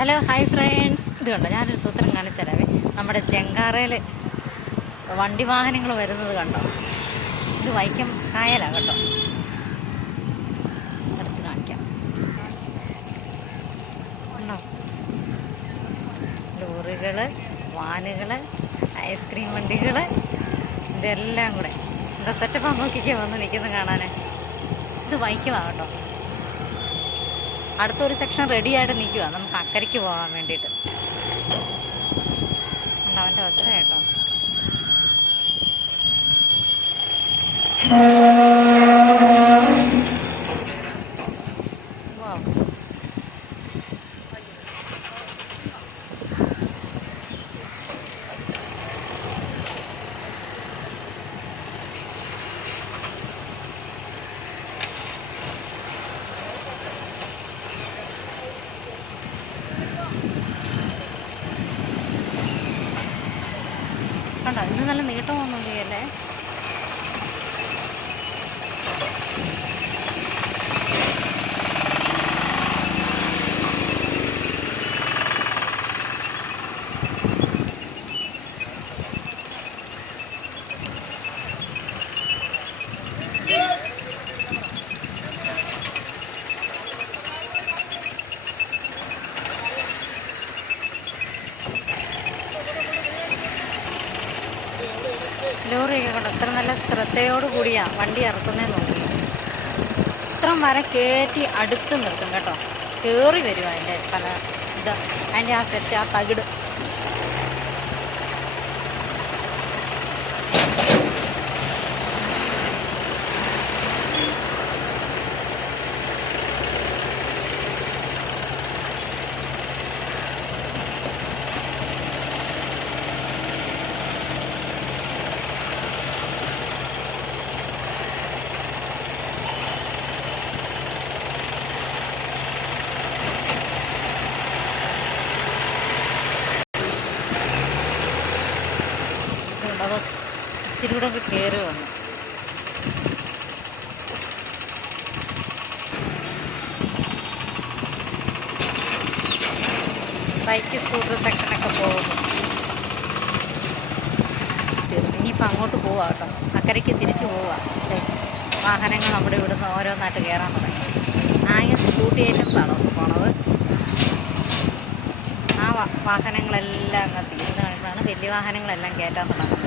Hello hi friends, ഇത് കണ്ടോ ഞാനൊരു സൂത്രം കാണിച്ചുതരാവേ. നമ്മുടെ ജങ്കാറയിൽ വണ്ടി വാഹനങ്ങൾ വരുന്നത് കണ്ടോ. ഇത് വൈക്കം കായലാണ് കേട്ടോ. അടുത്ത് കാണിക്കാം. കണ്ടോ, ലോറികൾ, വാനുകൾ, ഐസ്ക്രീം വണ്ടികൾ, ഇതെല്ലാം കൂടെ എന്താ സെറ്റപ്പാന്ന് നോക്കിക്കോ വന്ന് നിൽക്കുന്നത് കാണാൻ. ഇത് വൈക്കമാണ് കേട്ടോ. അടുത്തൊരു സെക്ഷൻ റെഡി ആയിട്ട് നിൽക്കുക, നമുക്ക് അക്കരയ്ക്ക് പോകാൻ വേണ്ടിയിട്ട്. അവൻ്റെ ഒച്ച കേട്ടോ. കണ്ടോ, ഇന്ന് നല്ല നീട്ടമൊന്നും ചെയ്യല്ലേ. ലോറിയൊക്കെ കണ്ടോ, ഇത്ര നല്ല ശ്രദ്ധയോടുകൂടിയാണ് വണ്ടി ഇറക്കുന്നതെന്ന് നോക്കി. ഇത്രയും വരെ കയറ്റി അടുത്ത് നിർത്തും കേട്ടോ. കയറി വരും അതിൻ്റെ പല ഇത്, അതിൻ്റെ ആ സെറ്റ്, ആ തകിട്. അത് ഇച്ചിരി കൂടെ ഒക്കെ കയറി വന്നു. ബൈക്ക് സ്കൂട്ടർ സെക്ഷനൊക്കെ പോകുന്നു. ഇനിയിപ്പോൾ അങ്ങോട്ട് പോവാ കേട്ടോ, അക്കരയ്ക്ക് തിരിച്ചു പോവാ. വാഹനങ്ങൾ നമ്മുടെ ഇവിടുന്ന് ഓരോന്നായിട്ട് കയറാൻ തുടങ്ങി. സ്കൂട്ടി ഐറ്റംസാണോ പോണത്. ആ വാഹനങ്ങളെല്ലാം അങ്ങ് തീർന്നു കണ്ടിട്ടാണ് വലിയ വാഹനങ്ങളെല്ലാം കയറ്റാൻ തുടങ്ങുന്നത്.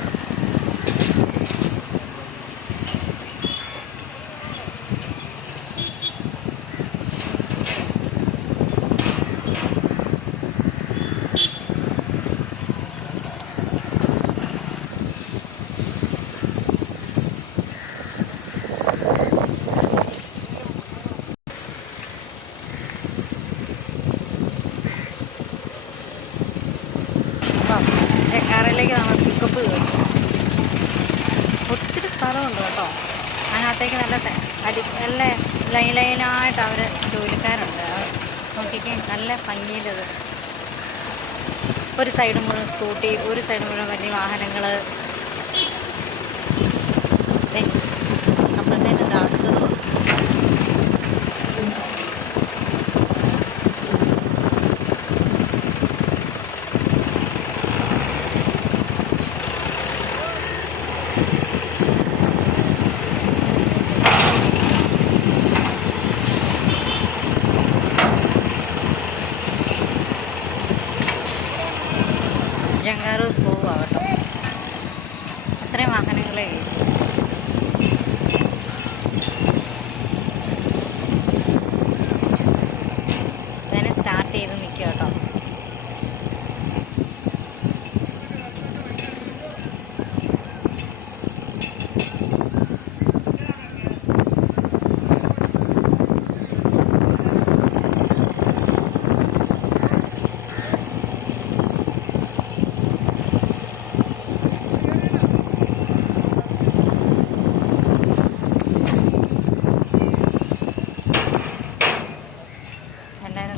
കാറിലേക്ക് നമ്മൾ പിക്കപ്പ് കയറും. ഒത്തിരി സ്ഥലമുണ്ട് കേട്ടോ. അതിനകത്തേക്ക് നല്ല ലൈനായിട്ട് അവർ ജോലിക്കാരുണ്ട്. നോക്കിക്കേ, നല്ല ഭംഗിയിലത്. ഒരു സൈഡ് മുഴുവൻ സ്കൂട്ടി, ഒരു സൈഡ് മുഴുവൻ വലിയ വാഹനങ്ങൾ. അപ്പോഴത്തേക്ക് ഇത് അടുത്തത് ജങ്കാറ് പോവുക കേട്ടോ. അത്രയും വാഹനങ്ങളെ തന്നെ സ്റ്റാർട്ട് ചെയ്ത് നിൽക്കുക കേട്ടോ.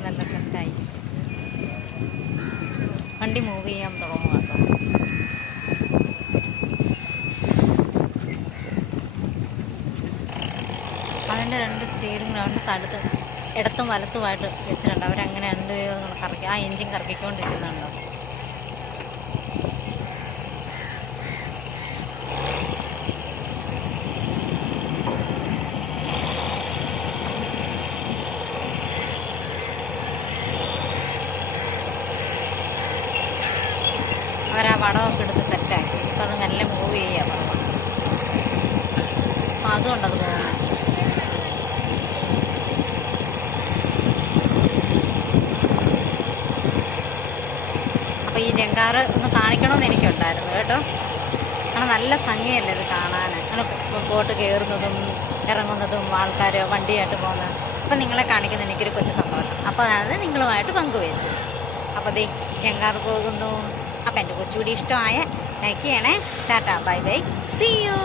നല്ല സെറ്റായി വണ്ടി മൂവ് ചെയ്യാൻ തുടങ്ങുക കേട്ടോ. അതിൻ്റെ രണ്ട് സ്റ്റീറിംഗ് റൗണ്ട് അടുത്ത് ഇടത്തും വലത്തുമായിട്ട് വെച്ചിട്ടുണ്ട്. അവരങ്ങനെ എന്ത് കറക്കി ആ എൻജിൻ കറക്കിക്കൊണ്ടിരിക്കുന്നുണ്ടോ. അവരാ വടമൊക്കെ എടുത്ത് സെറ്റാക്കി. അപ്പം അത് മെല്ലെ മൂവ് ചെയ്യുക പറഞ്ഞു. അപ്പം അതുകൊണ്ടത് പോകുന്നത്. അപ്പോൾ ഈ ജങ്കാറ് ഒന്ന് കാണിക്കണമെന്ന് എനിക്കുണ്ടായിരുന്നു കേട്ടോ. കാരണം നല്ല ഭംഗിയല്ലേ ഇത് കാണാൻ. അങ്ങനെ ബോട്ട് കയറുന്നതും ഇറങ്ങുന്നതും ആൾക്കാർ വണ്ടിയായിട്ട് പോകുന്നത്. അപ്പം നിങ്ങളെ കാണിക്കുന്ന എനിക്കൊരു കൊച്ചു സന്തോഷം. അപ്പോൾ അത് നിങ്ങളുമായിട്ട് പങ്കുവെച്ചു. അപ്പോൾ ദേ ജങ്കാറ് പോകുന്നു. അപ്പം എൻ്റെ കൊച്ചുകൂടി ഇഷ്ടമായ ലൈക്ക് ചെയ്യണേ. Tata bye bye, see U.